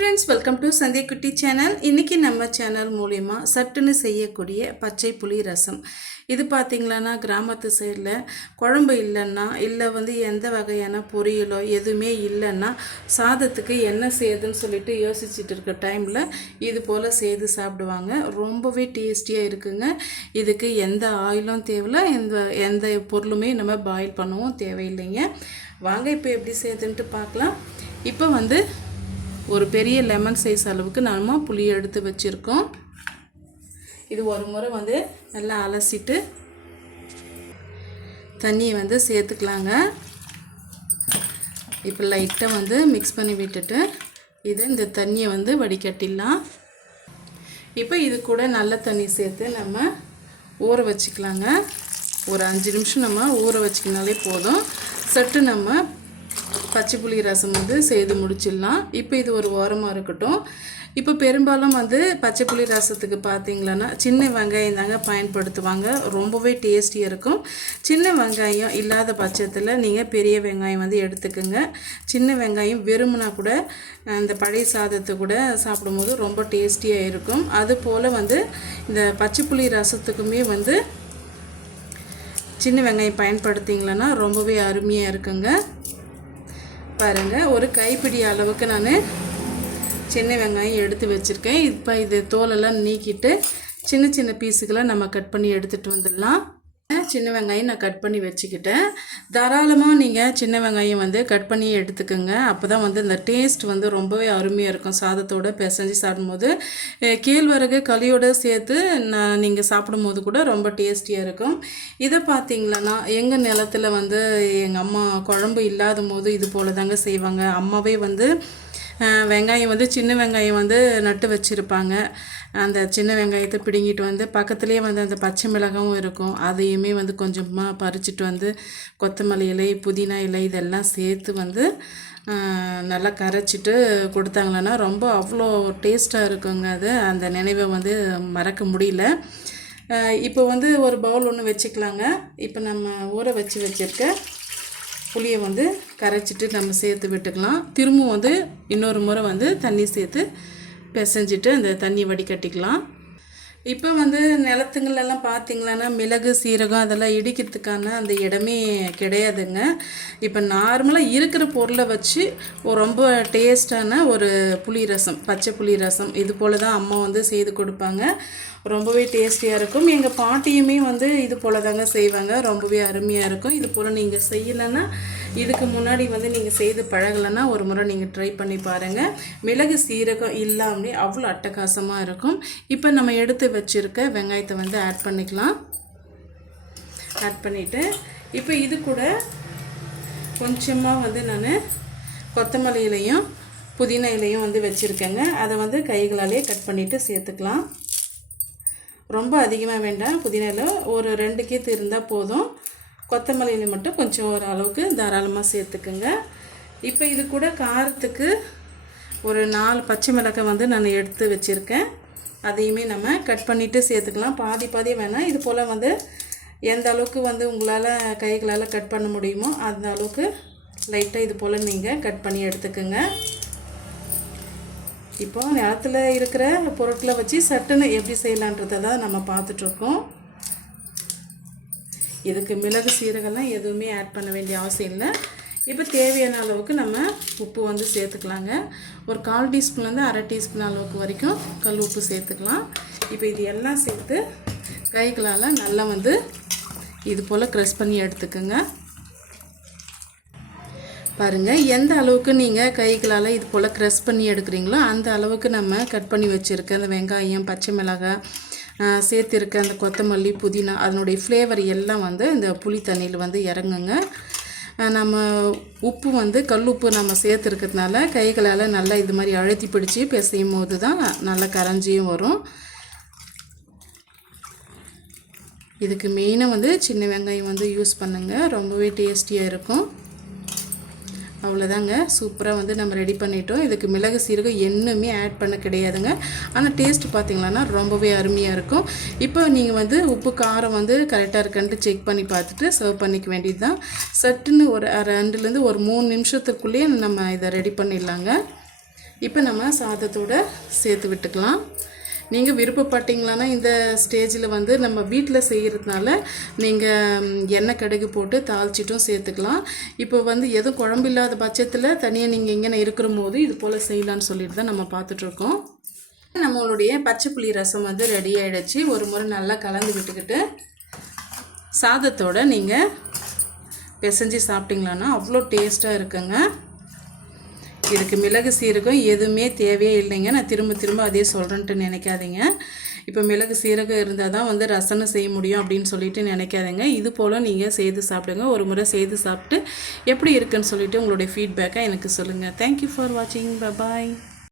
Friends welcome to Sandhya குட்டி channel இன்றைக்கி நம்ம சேனல் மூலிமா சட்டுன்னு செய்யக்கூடிய பச்சை புளி ரசம். இது பார்த்திங்களான்னா கிராமத்து சைடில் குழம்பு இல்லைன்னா இல்லை வந்து எந்த வகையான பொரியலோ எதுவுமே இல்லைன்னா சாதத்துக்கு என்ன செய்யுதுன்னு சொல்லிட்டு யோசிச்சுட்டு இருக்க டைமில் இது போல் செய்து சாப்பிடுவாங்க. ரொம்பவே டேஸ்டியாக இருக்குங்க. இதுக்கு எந்த ஆயிலும் தேவையில்ல. எந்த எந்த பொருளுமே நம்ம பாயில் பண்ணவும் தேவையில்லைங்க. வாங்க இப்போ எப்படி செய்யுதுன்ட்டு பார்க்கலாம் இப்போ வந்து ஒரு பெரிய லெமன் சைஸ் அளவுக்கு நாம புளி எடுத்து வச்சுருக்கோம். இது ஒரு முறை வந்து நல்லா அலசிட்டு தண்ணியை வந்து சேர்த்துக்கலாங்க. இப்போ லைட்டாக வந்து மிக்ஸ் பண்ணி விட்டுட்டு இது இந்த தண்ணியை வந்து வடிகட்டிடலாம். இப்போ இது கூட நல்ல தண்ணி சேர்த்து நம்ம ஊற வச்சுக்கலாங்க. ஒரு அஞ்சு நிமிஷம் நம்ம ஊற வச்சுக்கினாலே போதும். சட்டு நம்ம பச்சை புளி ரசம் வந்து செய்து முடிச்சிடலாம். இப்போ இது ஒரு ஓரமாக இருக்கட்டும். இப்போ பெரும்பாலும் வந்து பச்சை புளி ரசத்துக்கு பார்த்தீங்களன்னா சின்ன வெங்காயம் தாங்க பயன்படுத்துவாங்க. ரொம்பவே டேஸ்டியாக இருக்கும். சின்ன வெங்காயம் இல்லாத பட்சத்தில் நீங்கள் பெரிய வெங்காயம் வந்து எடுத்துக்கோங்க. சின்ன வெங்காயம் வெறுமுனா கூட இந்த பழைய சாதத்தை கூட சாப்பிடும்போது ரொம்ப டேஸ்டியாக இருக்கும். அது போல் வந்து இந்த பச்சை புளி ரசத்துக்குமே வந்து சின்ன வெங்காயம் பயன்படுத்திங்களன்னா ரொம்பவே அருமையாக இருக்குங்க. பாருங்கள் ஒரு கைப்பிடி அளவுக்கு நான் சின்ன வெங்காயம் எடுத்து வச்சுருக்கேன். இப்போ இது தோலெல்லாம் நீக்கிட்டு சின்ன சின்ன பீஸுக்கெல்லாம் நம்ம கட் பண்ணி எடுத்துகிட்டு வந்துடலாம். சின்ன வெங்காயம் நான் கட் பண்ணி வச்சுக்கிட்டேன். தாராளமாக நீங்கள் சின்ன வெங்காயம் வந்து கட் பண்ணி எடுத்துக்கோங்க. அப்போ தான் வந்து இந்த டேஸ்ட் வந்து ரொம்பவே அருமையாக இருக்கும். சாதத்தோடு பிசைஞ்சு சாப்பிடும்போது கேழ்வரகு களியோடு சேர்த்து நான் நீங்கள் சாப்பிடும்போது கூட ரொம்ப டேஸ்டியாக இருக்கும். இதை பார்த்தீங்களன்னா எங்கள் நிலத்துல வந்து எங்கள் அம்மா குழம்பு இல்லாத போது இது போல் தாங்க செய்வாங்க. அம்மாவே வந்து வெங்காயம் வந்து சின்ன வெங்காயம் வந்து நட்டு வச்சுருப்பாங்க. அந்த சின்ன வெங்காயத்தை பிடுங்கிட்டு வந்து பக்கத்துலேயே வந்து அந்த பச்சை மிளகாவும் இருக்கும். அதையுமே வந்து கொஞ்சமாக பறிச்சிட்டு வந்து கொத்தமல்லி இலை புதினா இலை இதெல்லாம் சேர்த்து வந்து நல்லா கரைச்சிட்டு கொடுத்தாங்களன்னா ரொம்ப அவ்வளோ டேஸ்ட்டாக இருக்குங்க அது. அந்த நினைவை வந்து மறக்க முடியல. இப்போ வந்து ஒரு பவுல் ஒன்று வச்சுக்கலாங்க. இப்போ நம்ம ஊற வச்சு வச்சுருக்க புளியை வந்து கரைச்சிட்டு நம்ம சேர்த்து விட்டுக்கலாம். திரும்பவும் வந்து இன்னொரு முறை வந்து தண்ணி சேர்த்து பிசைஞ்சிட்டு அந்த தண்ணி வடிகட்டிக்கலாம். இப்போ வந்து நிலத்துங்களெல்லாம் பார்த்தீங்களான்னா மிளகு சீரகம் அதெல்லாம் இடிக்கிறதுக்கான அந்த இடமே கிடையாதுங்க. இப்போ நார்மலாக இருக்கிற பொருளை வச்சு ரொம்ப டேஸ்டான ஒரு புளி ரசம் பச்சை புளி ரசம் இது போல் தான் அம்மா வந்து செய்து கொடுப்பாங்க. ரொம்பவே டேஸ்டியாக இருக்கும். எங்கள் பாட்டியுமே வந்து இது போல் தாங்க செய்வாங்க. ரொம்பவே அருமையாக இருக்கும். இது போல் நீங்கள் செய்யலைன்னா இதுக்கு முன்னாடி வந்து நீங்கள் செய்து பழகலைன்னா ஒரு முறை நீங்கள் ட்ரை பண்ணி பாருங்கள் மிளகு சீரகம் இல்லாமலே அவ்வளோ அட்டகாசமாக இருக்கும். இப்போ நம்ம எடுத்து வச்சுருக்க வெங்காயத்தை வந்து ஆட் பண்ணிக்கலாம். ஆட் பண்ணிவிட்டு இப்போ இது கூட கொஞ்சமாக வந்து நான் கொத்தமல்லி இலையும் புதினா இலையும் வந்து வச்சுருக்கேங்க. அதை வந்து கைகளாலே கட் பண்ணிவிட்டு சேர்த்துக்கலாம். ரொம்ப அதிகமாக வேண்டாம். புதினாவில் ஒரு ரெண்டு கீத்து இருந்தால் போதும். கொத்தமல்லியில் மட்டும் கொஞ்சம் ஒரு அளவுக்கு தாராளமாக சேர்த்துக்குங்க. இப்போ இது கூட காரத்துக்கு ஒரு நாலு பச்சை மிளகாய் வந்து நான் எடுத்து வச்சுருக்கேன். அதையுமே நம்ம கட் பண்ணிவிட்டு சேர்த்துக்கலாம். பாதி பாதி வேணாம். இது போல் வந்து எந்த அளவுக்கு வந்து உங்களால் கைகளால் கட் பண்ண முடியுமோ அந்த அளவுக்கு லைட்டாக இது போல் நீங்கள் கட் பண்ணி எடுத்துக்கோங்க. இப்போ நிலத்துல இருக்கிற பொருட்களை வச்சு சட்டுன்னு எப்படி செய்யலான்றதை தான் நம்ம பார்த்துட்ருக்கோம். இதுக்கு மிளகு சீரகம்லாம் எதுவுமே ஆட் பண்ண வேண்டிய அவசியம் இல்லை. இப்போ தேவையான அளவுக்கு நம்ம உப்பு வந்து சேர்த்துக்கலாங்க. ஒரு கால் டீஸ்பூன்லேருந்து அரை டீஸ்பூன் அளவுக்கு வரைக்கும் கல் உப்பு சேர்த்துக்கலாம். இப்போ இது எல்லாம் சேர்த்து கைகளால் நல்லா வந்து இது போல் க்ரெஷ் பண்ணி எடுத்துக்கோங்க. பாருங்கள் எந்த அளவுக்கு நீங்கள் கைகளால் இது போல் க்ரெஸ் பண்ணி எடுக்கிறீங்களோ அந்த அளவுக்கு நம்ம கட் பண்ணி வச்சுருக்க அந்த வெங்காயம் பச்சை மிளகாய் சேர்த்துருக்க அந்த கொத்தமல்லி புதினா அதனுடைய ஃப்ளேவர் எல்லாம் வந்து இந்த புளி தண்ணியில் வந்து இறங்குங்க. நம்ம உப்பு வந்து கல் உப்பு நம்ம சேர்த்துருக்கிறதுனால கைகளால் நல்லா இது மாதிரி அழுத்தி பிடிச்சி பிசையும் போது தான் நல்லா கரைஞ்சியும் வரும். இதுக்கு மெயினாக வந்து சின்ன வெங்காயம் வந்து யூஸ் பண்ணுங்கள் ரொம்பவே டேஸ்டியாக இருக்கும். அவ்வளோதாங்க சூப்பராக வந்து நம்ம ரெடி பண்ணிட்டோம். இதுக்கு மிளகு சீரகம் என்னுமே ஆட் பண்ண கிடையாதுங்க. ஆனால் டேஸ்ட் பார்த்திங்களான்னா ரொம்பவே அருமையாக இருக்கும். இப்போ நீங்கள் வந்து உப்பு காரம் வந்து கரெக்டாக இருக்கான்ட்டு செக் பண்ணி பார்த்துட்டு சர்வ் பண்ணிக்க வேண்டியது தான் சட்டுன்னு ஒரு ரெண்டுலேருந்து ஒரு மூணு நிமிஷத்துக்குள்ளேயே நம்ம இதை ரெடி பண்ணிடலாங்க. இப்போ நம்ம சாதத்தோட சேர்த்து விட்டுக்கலாம். நீங்கள் விருப்பப்பட்டீங்களான்னா இந்த ஸ்டேஜில் வந்து நம்ம வீட்டில் செய்கிறதுனால நீங்கள் எண்ணெய் கடுகு போட்டு தாளிச்சிட்டும் சேர்த்துக்கலாம். இப்போ வந்து எதுவும் குழம்பு இல்லாத பட்சத்தில் தனியாக நீங்கள் எங்கே இருக்கிற போது இது போல் செய்யலான்னு சொல்லிட்டு தான் நம்ம பார்த்துட்ருக்கோம் நம்மளுடைய பச்சை புளி ரசம் வந்து ரெடி ஆகிடுச்சு ஒரு முறை நல்லா கலந்து விட்டுக்கிட்டு சாதத்தோட நீங்கள் பிசைஞ்சு சாப்பிட்டிங்களான்னா அவ்வளோ டேஸ்ட்டாக இருக்குங்க. இதுக்கு மிளகு சீரகம் எதுவுமே தேவையே இல்லைங்க. நான் திரும்ப திரும்ப அதே சொல்கிறேன்ட்டு நினைக்காதீங்க. இப்போ மிளகு சீரகம் இருந்தால் தான் வந்து ரசனை செய்ய முடியும் அப்படின்னு சொல்லிட்டு நினைக்காதீங்க. இது போல் நீங்கள் செய்து சாப்பிடுங்க. ஒரு முறை செய்து சாப்பிட்டு எப்படி இருக்குன்னு சொல்லிட்டு உங்களுடைய ஃபீட்பேக்கை எனக்கு சொல்லுங்கள் தேங்க்யூ ஃபார் வாட்சிங் பாய்